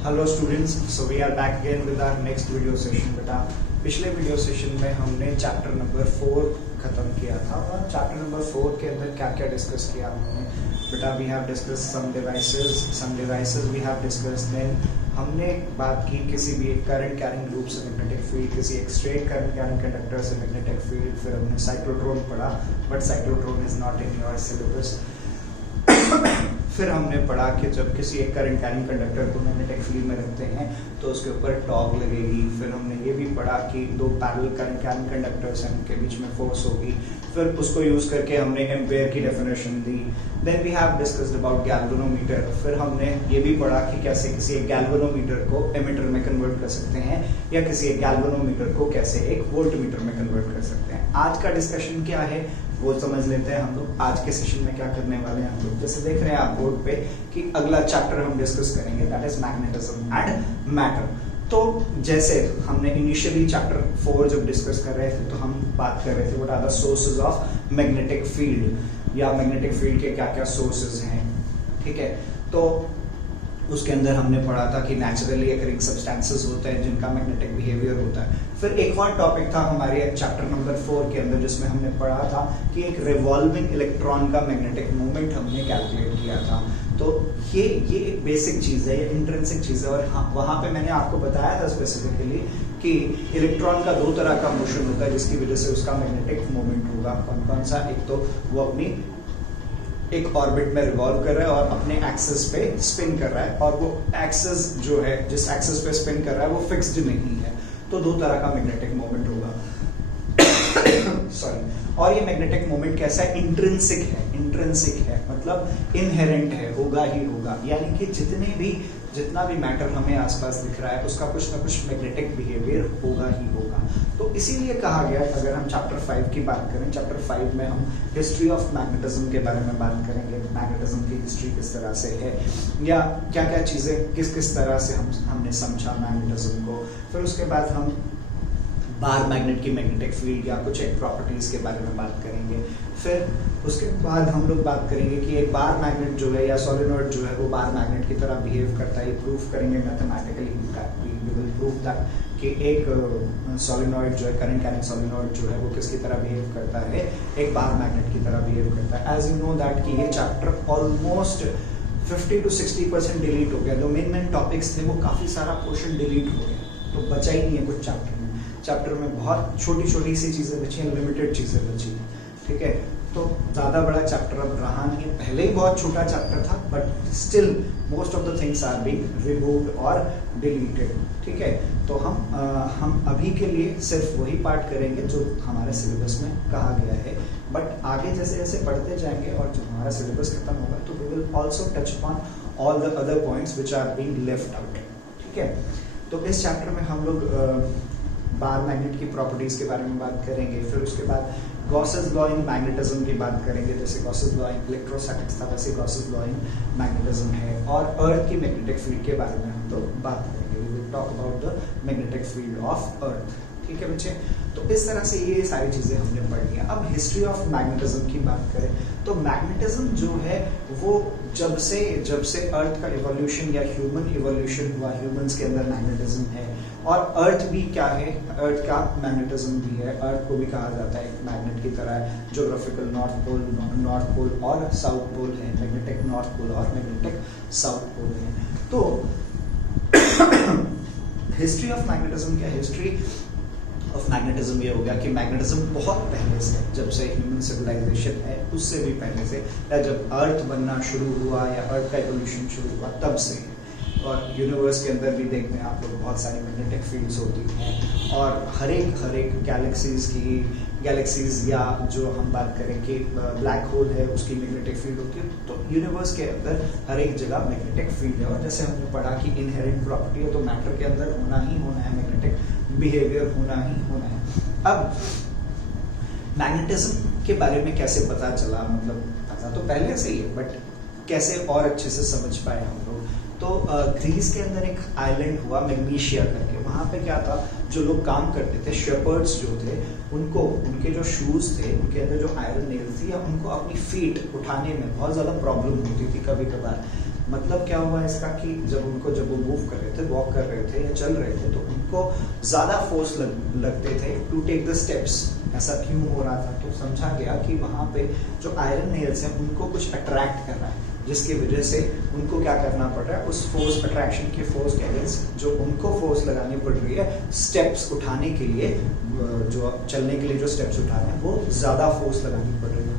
Hello students, so we are back again with our next video session. बेटा पिछले video session में हमने chapter number 4 खत्म किया था और चैप्टर नंबर 4 के अंदर क्या क्या डिस्कस किया हमने। बेटा we have discuss some devices we have discuss. Then हमने बात की किसी भी एक करंट कैरिंग लूप से मैग्नेटिक फील्ड, किसी एक स्ट्रेट करंट कैरिंग कंडक्टर से मैग्नेटिक फील्ड। फिर हमने साइक्लोट्रॉन पढ़ा, but cyclotron is not in your syllabus. फिर हमने पढ़ा कि जब किसी एक करंट कैरिंग कंडक्टर को मैग्नेटिक फील्ड में रखते हैं तो उसके ऊपर टॉर्क लगेगी। फिर हमने ये भी पढ़ा कि दो पैरेलल करंट कैरिंग कंडक्टर्स हैं, उनके बीच में फोर्स होगी। फिर उसको यूज करके हमने एम्पेयर की डेफिनेशन दी। Then we have discussed about galvanometer. फिर हमने ये भी पढ़ा कि कैसे किसी एक गैल्वेनोमीटर को एमीटर में कन्वर्ट कर सकते हैं या किसी एक गैल्वेनोमीटर को कैसे एक वोल्टमीटर में कन्वर्ट कर सकते हैं। आज का डिस्कशन क्या है वो समझ लेते हैं हम लोग। आज के सेशन में क्या करने वाले हैं हम लोग, जैसे देख रहे हैं आप बोर्ड पे कि अगला चैप्टर हम डिस्कस करेंगे, that is magnetism and matter. तो जैसे हमने इनिशियली चैप्टर 4 जब डिस्कस कर रहे थे तो हम बात कर रहे थे what are the sources of magnetic field, या मैग्नेटिक फील्ड के क्या क्या सोर्सेज हैं। ठीक है, तो उसके अंदर हमने पढ़ा था कि नेचुरली अकरिंग सब्सटेंसेस होते हैं जिनका मैग्नेटिक बिहेवियर होता है। फिर एक और टॉपिक था हमारे चैप्टर नंबर 4 के अंदर जिसमें हमने पढ़ा था कि एक रिवॉल्विंग इलेक्ट्रॉन का मैग्नेटिक मोमेंट हमने कैलकुलेट किया था। तो ये एक बेसिक चीज है, ये इंट्रिंसिक चीज है। और वहां पे मैंने आपको बताया था स्पेसिफिकली कि इलेक्ट्रॉन का दो तरह का मोशन होता है जिसकी वजह से उसका मैग्नेटिक मोमेंट होगा। कौन कौन सा? एक तो वो अपनी एक ऑर्बिट में रिवॉल्व कर रहा है और अपने एक्सिस पे स्पिन कर रहा है, और वो एक्सिस जो है जिस एक्सिस पे स्पिन कर रहा है वो फिक्स्ड नहीं है। तो दो तरह का मैग्नेटिक मोमेंट होगा। सॉरी। और ये मैग्नेटिक मोमेंट कैसा है? इंट्रिंसिक है मतलब इनहेरेंट है, होगा ही होगा। यानी कि जितना भी मैटर हमें आसपास दिख रहा है उसका कुछ ना कुछ मैग्नेटिक बिहेवियर होगा ही होगा। तो इसीलिए कहा गया, अगर हम चैप्टर 5 की बात करें, चैप्टर 5 में हम हिस्ट्री ऑफ मैग्नेटिज्म के बारे में बात करेंगे। मैग्नेटिज्म की हिस्ट्री किस तरह से है, या क्या क्या चीजें किस तरह से हमने समझा मैग्नेटिज्म को। फिर उसके बाद हम बार मैग्नेट की मैग्नेटिक फील्ड या कुछ एक प्रॉपर्टीज के बारे में बात करेंगे। फिर उसके बाद हम लोग बात करेंगे कि एक बार मैग्नेट जो है या सोलेनॉइड जो है वो बार मैग्नेट की तरह बिहेव करता है। ये प्रूफ करेंगे mathematically, we will prove that कि एक सोलेनॉइड जो है, करंट कैरिंग सोलेनॉइड जो है वो किसकी तरह बिहेव करता है, एक बार मैग्नेट की तरह बिहेव करता है। एज यू नो दैट कि ये चैप्टर ऑलमोस्ट 50 to 60% डिलीट हो गया। जो मेन टॉपिक्स थे वो काफी सारा पोर्शन डिलीट हो गया, तो बचा ही नहीं है कुछ चैप्टर में बहुत छोटी छोटी सी चीजें बची हैं, लिमिटेड चीजें बची हैं। ठीक है, तो ज्यादा बड़ा चैप्टर अब रहा नहीं है। पहले ही बहुत छोटा चैप्टर था, but still most of the things are being removed और डिलीटेड। ठीक है, तो हम अभी के लिए सिर्फ वही पार्ट करेंगे जो हमारे सिलेबस में कहा गया है। बट आगे जैसे जैसे पढ़ते जाएंगे और जब हमारा सिलेबस खत्म होगा तो we will also touch upon all the other points which are being left out. ठीक है, तो इस चैप्टर में हम लोग बार मैग्नेट की प्रॉपर्टीज के बारे में बात करेंगे। फिर उसके बाद गॉसेस लॉ इन मैग्नेटिज्म की बात करेंगे। जैसे गॉसेस लॉ इन इलेक्ट्रोस्टैटिक्स था, वैसे गॉसेस लॉ इन मैग्नेटिज्म है। और अर्थ की मैग्नेटिक फील्ड के बारे में हम लोग बात करेंगे। We will talk about the magnetic field of earth. ठीक है बच्चे, तो इस तरह से ये सारी चीजें हमने पढ़ लिया। अब हिस्ट्री ऑफ मैग्नेटिज्म की बात करें तो मैग्नेटिज्म जो है वो जब से अर्थ का इवोल्यूशन या ह्यूमन इवोल्यूशन हुआ, ह्यूमंस के अंदर मैग्नेटिज्म है। और अर्थ भी क्या है, अर्थ का मैग्नेटिज्म भी है। अर्थ को भी कहा जाता है एक मैग्नेट की तरह है। ज्योग्राफिकल नॉर्थ पोल और साउथ पोल है, मैग्नेटिक नॉर्थ पोल और मैग्नेटिक साउथ पोल है। तो हिस्ट्री ऑफ मैग्नेटिज्म क्या? हिस्ट्री ऑफ मैग्नेटिज्म ये हो गया कि मैग्नेटिज्म बहुत पहले से, जब से ह्यूमन सिविलाइजेशन है उससे भी पहले से, या जब अर्थ बनना शुरू हुआ या अर्थ का इवोल्यूशन शुरू हुआ तब से है। और यूनिवर्स के अंदर भी देखते हैं आप लोग बहुत सारी मैग्नेटिक फील्ड्स होती हैं। और हर एक गैलेक्सीज या जो हम बात करें कि ब्लैक होल है उसकी मैग्नेटिक फील्ड होती है। तो यूनिवर्स के अंदर हर एक जगह मैग्नेटिक फील्ड है। और जैसे हमने पढ़ा कि इनहेरेंट प्रॉपर्टी है तो मैटर के अंदर होना ही होना है, मैग्नेटिक बिहेवियर होना ही होना है। अब मैग्नेटिज्म के बारे में कैसे पता चला, मतलब पता तो पहले से ही है, बट कैसे और अच्छे से समझ पाए हम लोग। तो ग्रीस के अंदर एक आइलैंड हुआ मैग्नीशिया करके। वहाँ पे क्या था, जो लोग काम करते थे, शेपर्ड्स जो थे, उनके जो शूज थे उनके अंदर जो आयरन नेल थी, या उनको अपनी फीट उठाने में बहुत ज़्यादा प्रॉब्लम होती थी कभी कभार। मतलब क्या हुआ इसका कि जब वो मूव कर रहे थे, वॉक कर रहे थे या चल रहे थे, तो उनको ज्यादा फोर्स लगते थे टू टेक द स्टेप्स। ऐसा क्यों हो रहा था? तो समझा गया कि वहां पे जो आयरन नेल्स हैं उनको कुछ अट्रैक्ट कर रहा है, जिसकी वजह से उनको क्या करना पड़ रहा है, उस फोर्स, अट्रैक्शन के फोर्स के अगेंस्ट जो उनको फोर्स लगानी पड़ रही है स्टेप्स उठाने के लिए, जो चलने के लिए जो स्टेप्स उठा रहे हैं वो ज्यादा फोर्स लगानी पड़ रही है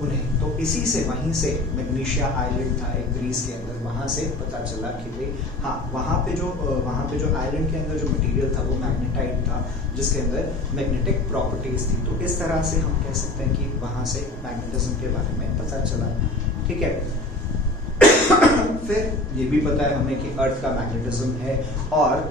उन्हें। तो इसी से, वहीं से मैग्नीशिया आइलैंड था एक ग्रीस के अंदर, वहां से पता चला कि भाई हाँ, वहां पे जो आइलैंड के अंदर जो मटेरियल था वो मैग्नेटाइट था, जिसके अंदर मैग्नेटिक प्रॉपर्टीज थी। तो इस तरह से हम कह सकते हैं कि वहां से मैग्नेटिज्म के बारे में पता चला। ठीक है। फिर ये भी पता है हमें कि अर्थ का मैग्नेटिज्म है, और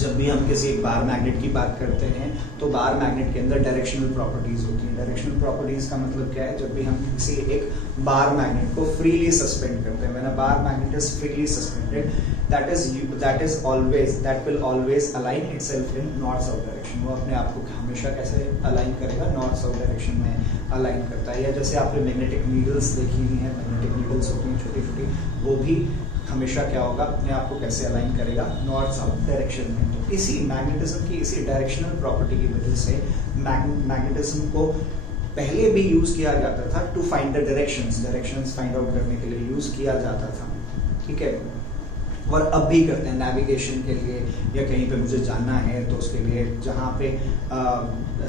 जब भी हम किसी एक बार मैग्नेट की बात करते हैं तो बार मैग्नेट के अंदर डायरेक्शनल प्रॉपर्टीज होती हैं। डायरेक्शनल प्रॉपर्टीज का मतलब क्या है? जब भी हम किसी एक बार मैग्नेट को फ्रीली सस्पेंड करते हैं, when a bar magnet is freely suspended, that will always align itself in north south direction। वो अपने आप को हमेशा कैसे अलाइन करेगा? नॉर्थ साउथ डायरेक्शन में अलाइन करता है। या जैसे आपने मैग्नेटिक नीडल्स देखी हुई हैं, मैग्नेटिक नीडल्स होती हैं छोटी छोटी, वो भी हमेशा क्या होगा? अपने आप को कैसे अलाइन करेगा? नॉर्थ साउथ डायरेक्शन में। तो इसी मैग्नेटिज्म की, इसी डायरेक्शनल प्रॉपर्टी की वजह से मैग्नेटिज्म को पहले भी यूज किया जाता था to find the directions find out करने के लिए यूज किया जाता था। ठीक है। और अब भी करते हैं नेविगेशन के लिए, या कहीं पे मुझे जाना है तो उसके लिए, जहाँ पे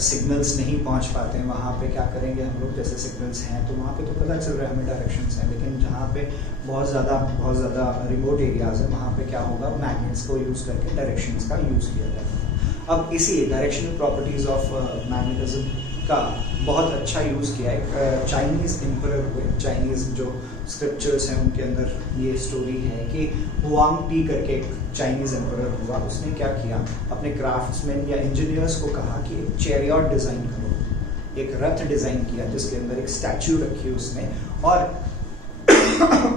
सिग्नल्स नहीं पहुँच पाते हैं वहाँ पे क्या करेंगे हम लोग? जैसे सिग्नल्स हैं तो वहाँ पे तो पता चल रहा है हमें डायरेक्शंस हैं, लेकिन जहाँ पे बहुत ज़्यादा रिमोट एरियाज है वहाँ पे क्या होगा? मैग्नेट्स को यूज़ करके डायरेक्शंस का यूज़ किया जाता है। अब इसी डायरेक्शनल प्रॉपर्टीज ऑफ मैग्नेटिज्म का बहुत अच्छा यूज़ किया है चाइनीज़ एम्परर हुए। चाइनीज़ जो स्क्रिप्चर्स हैं उनके अंदर ये स्टोरी है कि हुआंग टी करके एक चाइनीज़ एम्परर हुआ, उसने क्या किया? अपने क्राफ्ट्समैन या इंजीनियर्स को कहा कि एक चैरियट डिज़ाइन करो, एक रथ डिज़ाइन किया जिसके अंदर एक स्टैचू रखी उसने, और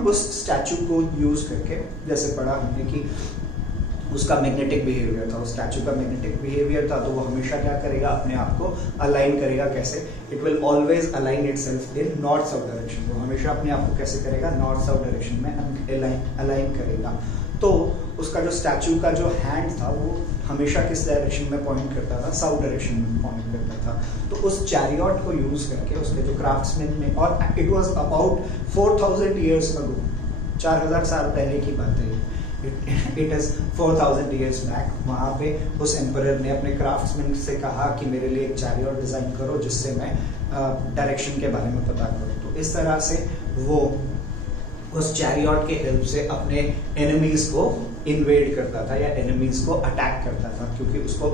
उस स्टैचू को यूज़ करके, जैसे पढ़ा हमने कि उसका मैग्नेटिक बिहेवियर था, उस स्टैचू का मैग्नेटिक बिहेवियर था, तो वो हमेशा क्या करेगा? अपने आप को अलाइन करेगा। कैसे? It will always align itself in north south direction. वो हमेशा अपने आप को कैसे करेगा? नॉर्थ साउथ डायरेक्शन में अलाइन करेगा। तो उसका जो स्टैचू का जो हैंड था वो हमेशा किस डायरेक्शन में पॉइंट करता था? साउथ डायरेक्शन में पॉइंट करता था। तो उस चैरियट को यूज करके उसके जो क्राफ्ट्समैन ने, और it was about 4000 years ago, 4000 साल पहले की बात है, इट इज 4000 ईयर्स बैक। वहाँ पे उस एम्परर ने अपने क्राफ्ट्समैन से कहा कि मेरे लिए एक चैरियट डिजाइन करो जिससे मैं डायरेक्शन के बारे में पता करूँ। तो इस तरह से वो उस चैरियट के हेल्प से अपने एनिमीज को इन्वेड करता था या एनिमीज को अटैक करता था, क्योंकि उसको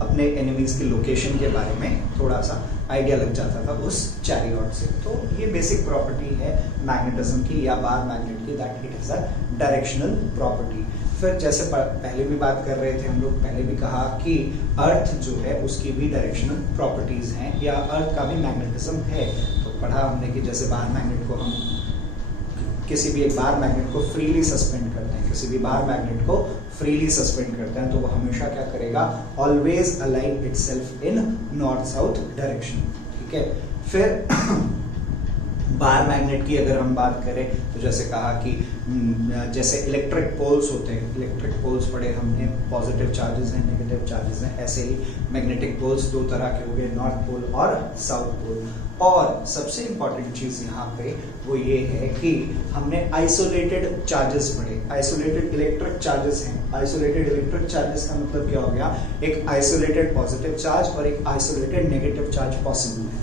अपने एनिमीज की लोकेशन के बारे में थोड़ा सा आइडिया लग जाता था उस चैरियट से। तो ये बेसिक प्रॉपर्टी है मैग्नेटिज्म की या बार मैग्नेट की, that it is a directional property. फिर जैसे पहले भी बात कर रहे थे हम लोग, पहले भी कहा कि अर्थ जो है उसकी भी डायरेक्शनल प्रॉपर्टीज हैं, या अर्थ का भी मैग्नेटिज्म है। तो पढ़ा हमने कि जैसे बार मैग्नेट को हम किसी भी एक बार मैग्नेट को फ्रीली सस्पेंड करते हैं, किसी भी बार मैग्नेट को फ्रीली सस्पेंड करते हैं, तो वो हमेशा क्या करेगा? Always align itself in north south direction. ठीक है। फिर बार मैग्नेट की अगर हम बात करें तो जैसे कहा कि जैसे इलेक्ट्रिक पोल्स होते हैं, इलेक्ट्रिक पोल्स पढ़े हमने, पॉजिटिव चार्जेस हैं, नेगेटिव चार्जेस हैं, ऐसे ही मैग्नेटिक पोल्स दो तरह के हो गए, नॉर्थ पोल और साउथ पोल। और सबसे इंपॉर्टेंट चीज यहाँ पे वो ये है कि हमने आइसोलेटेड चार्जेस पढ़े, आइसोलेटेड इलेक्ट्रिक चार्जेस हैं। आइसोलेटेड इलेक्ट्रिक चार्जेस का मतलब क्या हो गया? एक आइसोलेटेड पॉजिटिव चार्ज और एक आइसोलेटेड नेगेटिव चार्ज पॉसिबल है।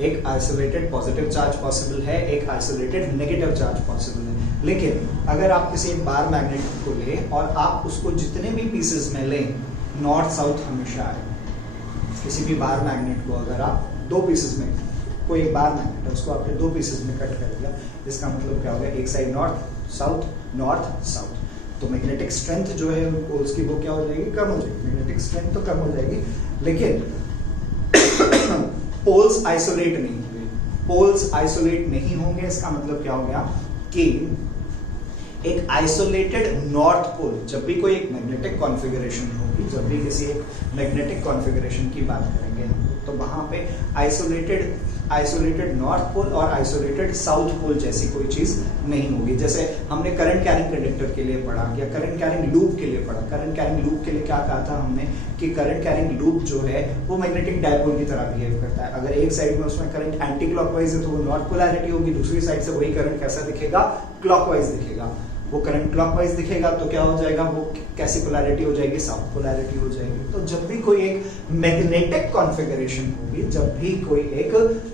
एक आइसोलेटेड पॉजिटिव चार्ज पॉसिबल है, एक आइसोलेटेड नेगेटिव चार्ज पॉसिबल है। लेकिन अगर आप किसी बार मैग्नेट को लें और आप उसको जितने भी पीसेस में लें, नॉर्थ साउथ हमेशा आए। किसी भी बार मैग्नेट को अगर आप दो पीसेस में, कोई एक बार मैग्नेट है उसको आपने दो पीसेस में कट कर दिया, इसका मतलब क्या होगा? एक साइड नॉर्थ साउथ, तो मैग्नेटिक स्ट्रेंथ जो है पोल्स की वो क्या हो जाएगी? कम हो जाएगी। मैग्नेटिक स्ट्रेंथ तो कम हो जाएगी, लेकिन पोल्स आइसोलेट नहीं होंगे। पोल्स आइसोलेट नहीं होंगे, इसका मतलब क्या हो गया कि एक आइसोलेटेड नॉर्थ पोल, जब भी कोई एक मैग्नेटिक कॉन्फ़िगरेशन होगी, जब भी किसी एक मैग्नेटिक कॉन्फ़िगरेशन की बात करेंगे हम लोग, तो वहां पे आइसोलेटेड नॉर्थ पोल और आइसोलेटेड साउथ पोल जैसी कोई चीज नहीं होगी। जैसे हमने करंट कैरिंग कंडक्टर के लिए पढ़ा या करंट कैरिंग लूप के लिए पढ़ा। करंट कैरिंग लूप के लिए क्या कहा था हमने कि करंट कैरिंग लूप जो है वो मैग्नेटिक डायपोल की तरह बिहेव करता है। अगर एक साइड में उसमें करंट एंटी क्लॉकवाइज है तो वो नॉर्थ पोलैरिटी होगी, दूसरी साइड से वही करंट कैसा दिखेगा, क्लॉकवाइज दिखेगा। वो करंट क्लॉकवाइज दिखेगा तो क्या हो जाएगा, वो कैसी पोलैरिटी हो जाएगी, साउथ पोलैरिटी हो जाएगी। तो जब भी कोई एक मैग्नेटिक कॉन्फ़िगरेशन होगी, जब भी कोई एक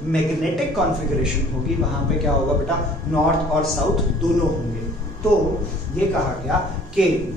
मैग्नेटिक कॉन्फ़िगरेशन होगी, वहां पे क्या होगा बेटा, नॉर्थ और साउथ दोनों होंगे। तो ये कहा गया कि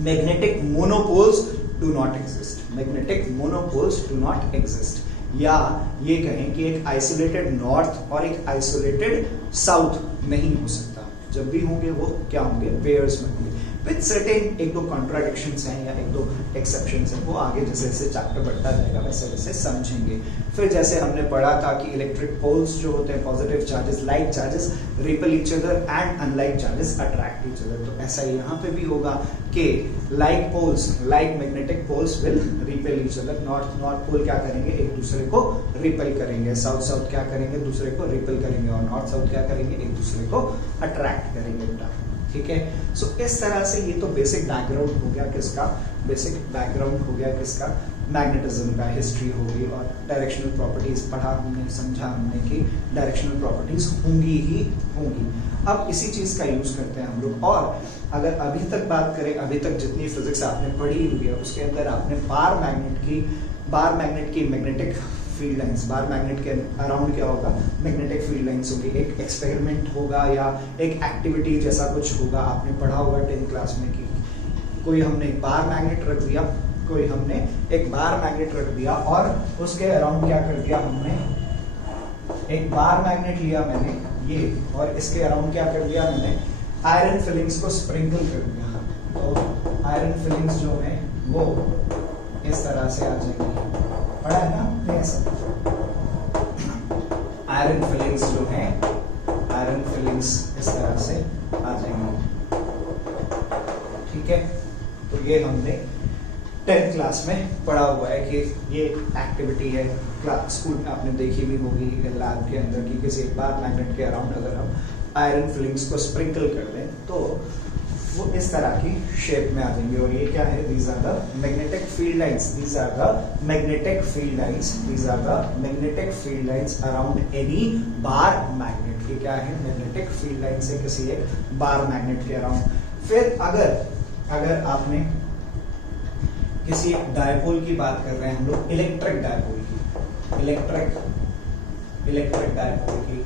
magnetic monopoles do not exist, magnetic monopoles do not exist, या ये कहें कि एक आइसोलेटेड नॉर्थ और एक आइसोलेटेड साउथ नहीं हो सकता। जब भी होंगे वो क्या होंगे, पेयर्स में होंगे विद सर्टेन एक दो कॉन्ट्राडिक्शंस हैं या एक दो एक्सेप्शंस हैं, वो आगे जैसे जैसे चैप्टर बढ़ता जाएगा वैसे वैसे समझेंगे। फिर जैसे हमने पढ़ा था कि इलेक्ट्रिक पोल्स जो होते हैं, positive charges, like charges repel each other and unlike charges attract each other. तो ऐसा ही यहाँ पे भी होगा कि like poles, like magnetic poles will repel each other. North pole क्या करेंगे, एक दूसरे को रिपेल करेंगे, साउथ क्या करेंगे, दूसरे को रिपेल करेंगे, और नॉर्थ साउथ क्या करेंगे, एक दूसरे को अट्रैक्ट करेंगे बेटा। ठीक है, सो इस तरह से ये तो बेसिक बैकग्राउंड हो गया किसका, बेसिक बैकग्राउंड हो गया किसका, मैग्नेटिज्म का। हिस्ट्री होगी और डायरेक्शनल प्रॉपर्टीज पढ़ा हमने, समझा हमने कि डायरेक्शनल प्रॉपर्टीज होंगी ही होंगी। अब इसी चीज का यूज करते हैं हम लोग। और अगर अभी तक बात करें, अभी तक जितनी फिजिक्स आपने पढ़ी हुई है उसके अंदर आपने बार मैग्नेट की magnetic field lines, bar magnet के अराउंड क्या होगा, मैग्नेटिक फील्ड लाइंस होगी। एक एक्सपेरिमेंट होगा या एक एक्टिविटी जैसा कुछ होगा, आपने पढ़ा होगा 10th क्लास में कि कोई हमने बार मैग्नेट रख दिया, कोई हमने एक बार मैग्नेट रख दिया और उसके अराउंड क्या कर दिया हमने, एक बार मैग्नेट लिया मैंने ये, और इसके अराउंड क्या कर दिया मैंने, आयरन फिलिंग्स को स्प्रिंकल कर दिया। तो आयरन फिलिंग्स जो है वो इस तरह से आ जाएंगी, पढ़ा है ना ऐसा। आयरन फिलिंग्स जो है, आयरन फिलिंग्स इस तरह से आ जाएंगे। ठीक है, तो ये हमने 10th क्लास में पढ़ा हुआ है कि ये एक्टिविटी है, क्लास स्कूल में आपने देखी भी होगी लैब के अंदर कि किसी एक बार मैग्नेट के अराउंड अगर हम आयरन फिलिंग्स को स्प्रिंकल कर दें तो वो इस तरह की शेप में आ जाएंगे। और ये क्या है, these are the magnetic field lines, these are the magnetic field lines, these are the magnetic field lines around any bar magnet. ये क्या है, मैग्नेटिक फील्ड लाइंस है किसी एक बार मैग्नेट के अराउंड। फिर अगर आपने किसी एक डायपोल की बात कर रहे हैं हम लोग, इलेक्ट्रिक डायपोल की, इलेक्ट्रिक डायपोल की,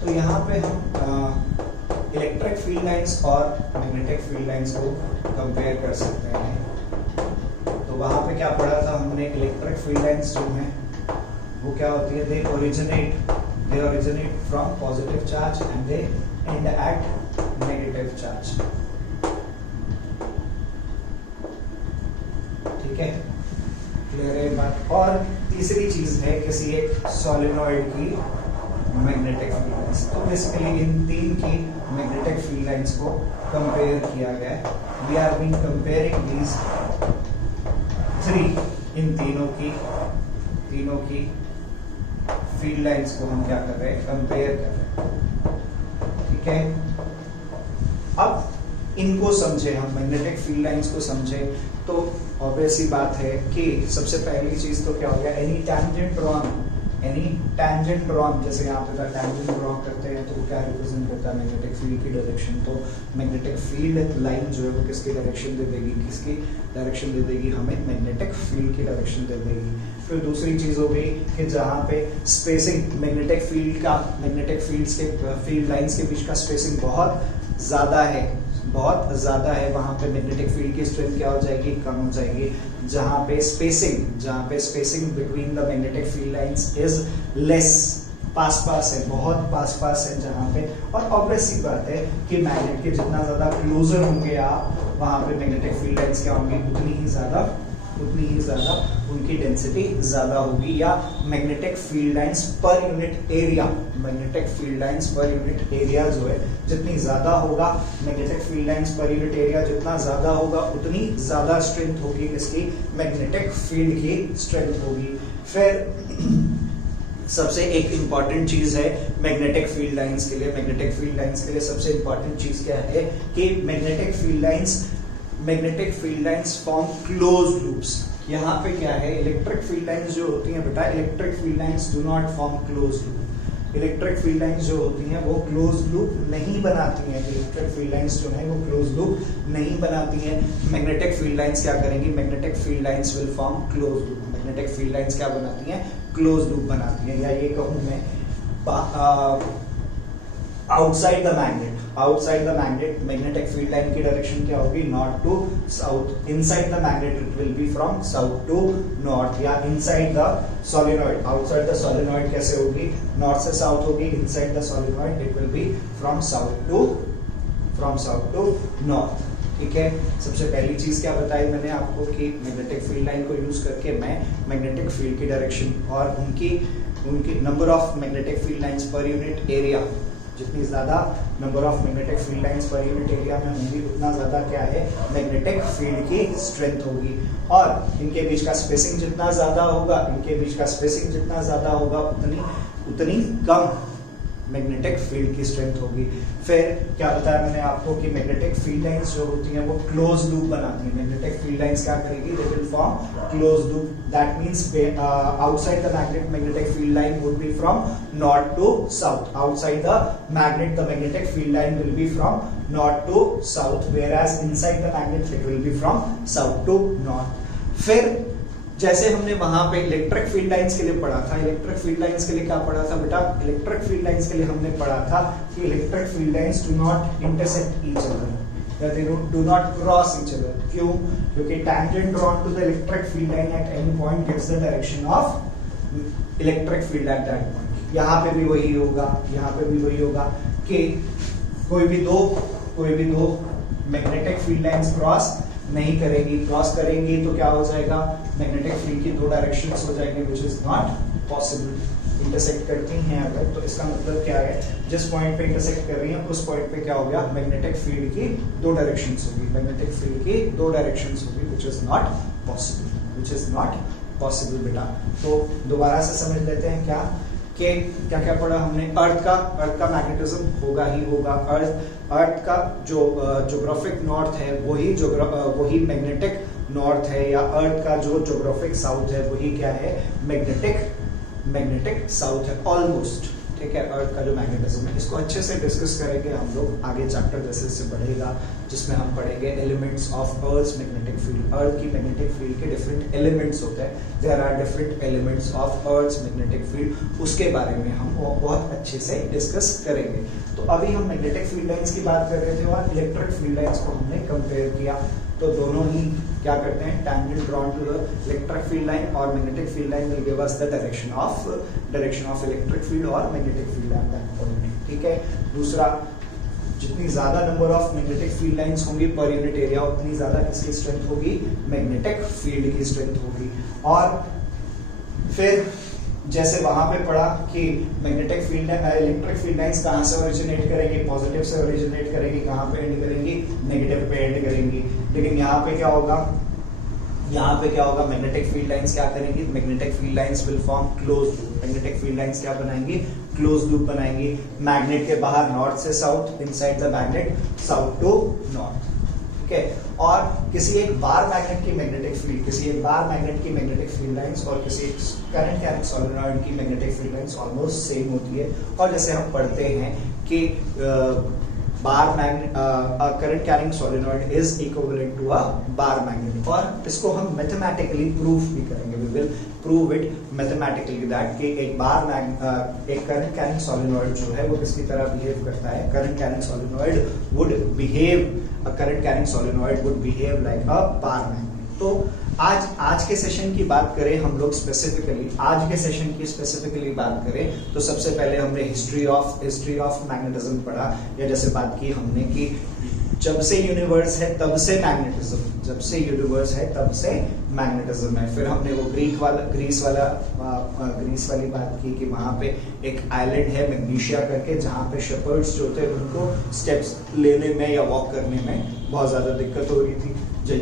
तो यहाँ पे हम इलेक्ट्रिक फील्ड लाइंस और मैग्नेटिक फील्ड लाइंस को कंपेयर कर सकते हैं। तो वहां पे क्या पढ़ा था हमने, इलेक्ट्रिक फील्ड लाइंस जो है वो क्या होती है, they originate from positive charge and they end at negative charge. ठीक है, क्लियर है बात। और तीसरी चीज है किसी एक सोलेनॉइड की मैग्नेटिक फील्ड लाइंस। तो बेसिकली इन तीन की मैग्नेटिक फील्ड लाइंस को कंपेयर किया गया है। We are being comparing these three, इन तीनों की फील्ड लाइंस को हम क्या कर रहे हैं, कंपेयर कर रहे हैं। ठीक है, अब इनको समझे हम, मैग्नेटिक फील्ड लाइंस को समझे तो ऑब्वियस ही बात है कि सबसे पहली चीज तो क्या हो गया, एनी टैंजेंट ड्रॉन, जैसे यहाँ पे टैंजेंट ड्रॉ करते हैं तो वो क्या रिप्रेजेंट करता है, मैग्नेटिक फील्ड की डायरेक्शन। तो मैग्नेटिक फील्ड लाइन जो है वो किसकी डायरेक्शन दे देगी, किसकी डायरेक्शन दे देगी, हमें मैग्नेटिक फील्ड की डायरेक्शन दे देगी। फिर दूसरी चीज हो गई कि जहाँ पे स्पेसिंग मैग्नेटिक फील्ड लाइंस के बीच का स्पेसिंग बहुत ज्यादा है, वहां पे मैग्नेटिक फील्ड की स्ट्रेंथ क्या हो जाएगी, कम हो जाएगी। जहां पे spacing between the magnetic field lines is less, पास है, बहुत पास है जहां पे। और ऑब्वियस सी बात है कि मैग्नेट के जितना ज्यादा क्लोजर होंगे आप, वहां पे मैग्नेटिक फील्ड लाइंस क्या होंगी, उतनी ही ज्यादा उतनी ही ज्यादा उनकी डेंसिटी ज्यादा होगी, या magnetic field lines per unit area, magnetic field lines per unit area जो है जितनी ज्यादा होगा, magnetic field lines per unit area जितना ज्यादा होगा उतनी ज्यादा स्ट्रेंथ होगी किसकी, मैग्नेटिक फील्ड की स्ट्रेंथ होगी। फिर सबसे एक इंपॉर्टेंट चीज है मैग्नेटिक फील्ड लाइंस के लिए, मैग्नेटिक फील्ड लाइंस के लिए सबसे इंपॉर्टेंट चीज क्या है कि magnetic field lines form close loops. यहाँ पे क्या है, इलेक्ट्रिक फील्ड लाइंस जो होती हैं बेटा, electric field lines do not form close loop. Electric field lines जो होती हैं वो क्लोज लूप नहीं बनाती हैं, इलेक्ट्रिक फील्ड लाइंस जो है वो क्लोज लूप नहीं बनाती हैं। मैग्नेटिक फील्ड लाइंस क्या करेंगी, magnetic field lines will form close loop. Magnetic field lines क्या बनाती हैं, क्लोज लूप बनाती है, या ये कहूं मैं outside the magnet magnetic field line की डायरेक्शन क्या होगी, north to south. Inside the magnet it will be from south to north, या inside the solenoid, outside the solenoid कैसे होगी, नॉर्थ से साउथ होगी। Inside the solenoid it will be from south to north. ठीक है, सबसे पहली चीज क्या बताई मैंने आपको कि मैग्नेटिक फील्ड लाइन को यूज करके मैं मैग्नेटिक फील्ड की डायरेक्शन और उनकी number of magnetic field lines per unit area, जितनी ज्यादा number of magnetic field lines per unit area में होंगी उतना ज्यादा क्या है, मैग्नेटिक फील्ड की स्ट्रेंथ होगी। और इनके बीच का स्पेसिंग जितना ज्यादा होगा उतनी कम मैग्नेटिक फील्ड की स्ट्रेंथ होगी। फिर क्या बताया मैंने आपको कि मैग्नेटिक फील्ड लाइंस जो होती हैं वो क्लोज लूप बनाती हैं। मैग्नेटिक फील्ड लाइंस क्या करेगी, they will form close loop. That means outside the magnet magnetic field line would be from north to south. Outside the magnet the magnetic field line will be from north to south, whereas inside the magnet it will be from south to north. फिर जैसे हमने वहां पे electric field lines के लिए पढ़ा था, electric field lines के लिए क्या पढ़ा था बेटा, इलेक्ट्रिक फील्ड लाइंस के लिए हमने पढ़ा था कि electric field lines do not intersect each other, या they do not cross each other. क्यों, क्योंकि tangent drawn to the electric field line at any point gives the direction of electric field at that point. यहाँ पे भी वही होगा कि कोई भी दो मैग्नेटिक फील्ड लाइंस क्रॉस नहीं करेगी, क्रॉस करेंगी तो क्या हो जाएगा, मैग्नेटिक फील्ड की दो डायरेक्शंस हो जाएंगे, which is not possible. Intersect करती हैं अगर, तो इसका मतलब क्या है, जिस पॉइंट पे इंटरसेक्ट कर रही हैं उस पॉइंट पे क्या हो गया, मैग्नेटिक फील्ड की दो डायरेक्शंस होगी, व्हिच इज नॉट पॉसिबल बेटा। तो दोबारा से समझ लेते हैं क्या क्या पढ़ा हमने। अर्थ का मैग्नेटिज्म होगा ही होगा। अर्थ का जो ज्योग्राफिक नॉर्थ है वही मैग्नेटिक नॉर्थ है, या अर्थ का जो ज्योग्राफिक साउथ है वही क्या है, मैग्नेटिक साउथ है ऑलमोस्ट। ठीक है, अर्थ का जो मैग्नेटिज्म है इसको अच्छे से डिस्कस करेंगे हम लोग आगे चैप्टर जैसे जैसे बढ़ेगा, जिसमें हम पढ़ेंगे elements of earth's magnetic field. Earth की मैग्नेटिक फील्ड के डिफरेंट एलिमेंट्स होते हैं, there are different elements of earth's magnetic field, उसके बारे में हम बहुत अच्छे से डिस्कस करेंगे। तो अभी हम मैग्नेटिक फील्ड लाइंस की बात कर रहे थे और इलेक्ट्रिक फील्ड लाइंस को हमने कंपेयर किया, तो दोनों ही क्या करते हैं, tangent drawn to the electric field line और magnetic field line will give us the direction of electric field और magnetic field at that point. ठीक है, दूसरा, जितनी ज्यादा number of magnetic field lines होंगी पर यूनिट एरिया उतनी ज्यादा किसकी स्ट्रेंथ होगी, मैग्नेटिक फील्ड की स्ट्रेंथ होगी। और फिर जैसे वहां पे पढ़ा कि magnetic field electric field lines कहां से ओरिजिनेट करेंगी, पॉजिटिव से ओरिजिनेट करेंगी, कहां पे एंड करेंगी, नेगेटिव पे एंड करेंगी। लेकिन यहाँ पे क्या होगा, मैग्नेटिक फील्ड लाइंस क्या करेंगी, magnetic field lines will form close loop. Magnetic field lines क्या बनाएंगी, क्लोज लूप बनाएंगी। मैग्नेट के बाहर नॉर्थ से south, inside the magnet south to north. ठीक है, और किसी एक बार मैग्नेट की मैग्नेटिक फील्ड लाइंस और किसी करंट कैरिंग सोलेनॉइड की magnetic field lines almost same होती है। और जैसे हम पढ़ते हैं कि bar magnet current carrying solenoid is equivalent to a bar magnet, और इसको हम मैथमेटिकली प्रूफ भी करेंगे। We will prove it mathematically that कि एक करंट कैरिंग सोलेनॉइड जो है वो किसकी तरह बिहेव करता है, current carrying solenoid would behave like a bar magnet. तो आज के सेशन की बात करें हम लोग स्पेसिफिकली बात करें तो सबसे पहले हमने हिस्ट्री ऑफ मैग्नेटिज्म पढ़ा, या जैसे बात की हमने कि जब से यूनिवर्स है तब से मैग्नेटिज्म, जब से यूनिवर्स है तब से मैग्नेटिज्म है। फिर हमने वो ग्रीस वाली बात की कि वहां पे एक आइलैंड है मैग्नीशिया करके, जहां पे शेपर्ड्स जो थे उनको स्टेप्स लेने में या वॉक करने में बहुत ज्यादा दिक्कत हो रही थी,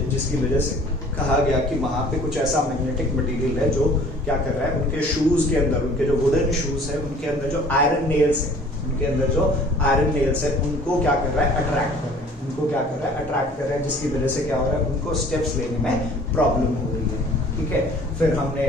जिसकी वजह से कहा गया कि वहां पे कुछ ऐसा मैग्नेटिक मटेरियल है जो क्या कर रहा है, उनके शूज के अंदर, उनके जो वुडन शूज है उनके अंदर जो आयरन नेल्स है, उनके अंदर जो आयरन नेल्स है उनको क्या कर रहा है, अट्रैक्ट कर रहा है, उनको क्या कर रहा है, अट्रैक्ट कर रहा है, जिसकी वजह से क्या हो रहा है, उनको स्टेप्स लेने में प्रॉब्लम हो रही है। ठीक है, फिर हमने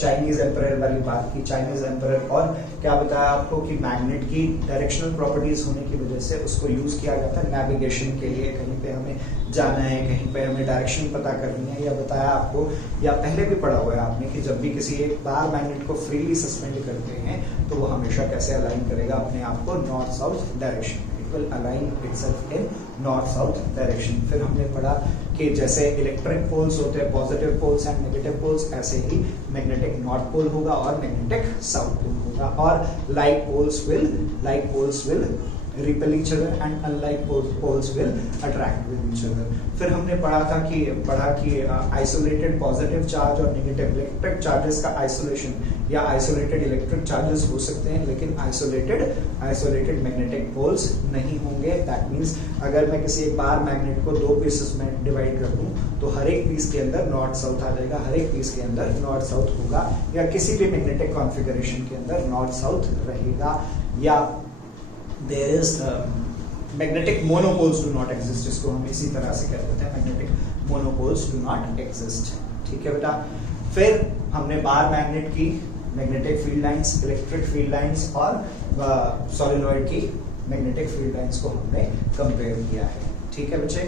चाइनीज एम्परर वाली बात की। चाइनीज एम्परर और क्या बताया आपको कि मैग्नेट की डायरेक्शनल प्रॉपर्टीज होने की वजह से उसको यूज किया जाता है नेविगेशन के लिए। कहीं पे हमें जाना है, कहीं पे हमें डायरेक्शन पता करनी है, या बताया आपको, या पहले भी पढ़ा हुआ है आपने कि जब भी किसी एक बार मैग्नेट को फ्रीली सस्पेंड करते हैं तो वो हमेशा कैसे अलाइन करेगा अपने आप को, नॉर्थ साउथ डायरेक्शन में, it will align itself in north south direction. फिर हमने पढ़ा कि जैसे इलेक्ट्रिक पोल्स होते हैं, positive poles and negative poles, ऐसे ही मैग्नेटिक नॉर्थ पोल होगा और मैग्नेटिक साउथ पोल होगा। और like poles will repel each other and unlike poles will attract with each other। फिर हमने पढ़ा कि आइसोलेटेड पॉजिटिव चार्ज और नेगेटिव इलेक्ट्रिक चार्जेस का आइसोलेशन या आइसोलेटेड इलेक्ट्रिक चार्जेस हो सकते हैं, लेकिन आइसोलेटेड मैग्नेटिक पोल्स नहीं होंगे। दैट मींस अगर मैं किसी एक बार मैग्नेट को दो पीसेस में डिवाइड कर दूं तो हर एक पीस के अंदर नॉर्थ साउथ आ जाएगा, हर एक पीस के अंदर नॉर्थ साउथ होगा, या किसी भी मैग्नेटिक कॉन्फ़िगरेशन के अंदर नॉर्थ साउथ रहेगा, या there is magnetic monopoles do not exist, जिसको हम इसी तरह से कह देते हैं magnetic monopoles do not exist। ठीक है बेटा। फिर हमने बार मैग्नेट की magnetic field lines, electric field lines और सोलेनॉइड की मैग्नेटिक फील्ड लाइंस को हमने कंपेयर किया है। ठीक है बच्चे,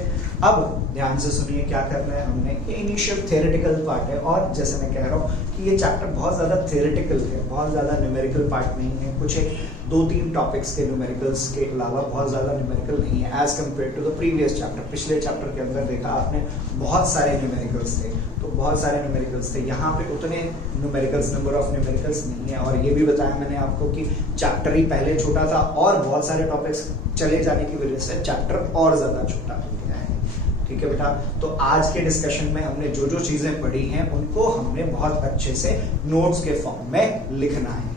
अब ध्यान से सुनिए क्या करना है हमने। ये इनिशियल थ्योरेटिकल पार्ट है, और जैसे मैं कह रहा हूँ कि ये चैप्टर बहुत ज्यादा थ्योरेटिकल है, बहुत ज्यादा न्यूमेरिकल पार्ट नहीं है। कुछ एक 2-3 टॉपिक्स के न्यूमेरिकल्स के अलावा बहुत ज्यादा न्यूमेरिकल नहीं है as compare to the previous chapter. पिछले चैप्टर के अंदर देखा आपने बहुत सारे न्यूमेरिकल्स थे, तो बहुत सारे न्यूमेरिकल्स थे। यहाँ पे उतने न्यूमेरिकल्स, नंबर ऑफ न्यूमेरिकल्स नहीं है। और ये भी बताया मैंने आपको कि चैप्टर ही पहले छोटा था और बहुत सारे टॉपिक्स चले जाने की वजह से चैप्टर और ज्यादा छोटा हो गया है। ठीक है बेटा, तो आज के डिस्कशन में हमने जो जो चीजें पढ़ी हैं उनको हमने बहुत अच्छे से नोट्स के फॉर्म में लिखना है।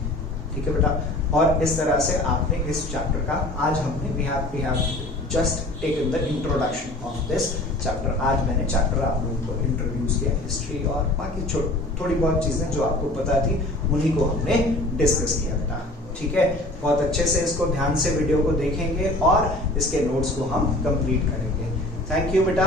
ठीक है बेटा, और इस तरह से आपने इस चैप्टर का आज हमने we have just taken the introduction of this chapter. आज मैंने चैप्टर आप लोगों को इंट्रोड्यूस किया, हिस्ट्री और बाकी थोड़ी बहुत चीजें जो आपको पता थी उन्हीं को हमने डिस्कस किया बेटा। ठीक है, बहुत अच्छे से इसको ध्यान से वीडियो को देखेंगे और इसके नोट्स को हम कंप्लीट करेंगे। थैंक यू बेटा।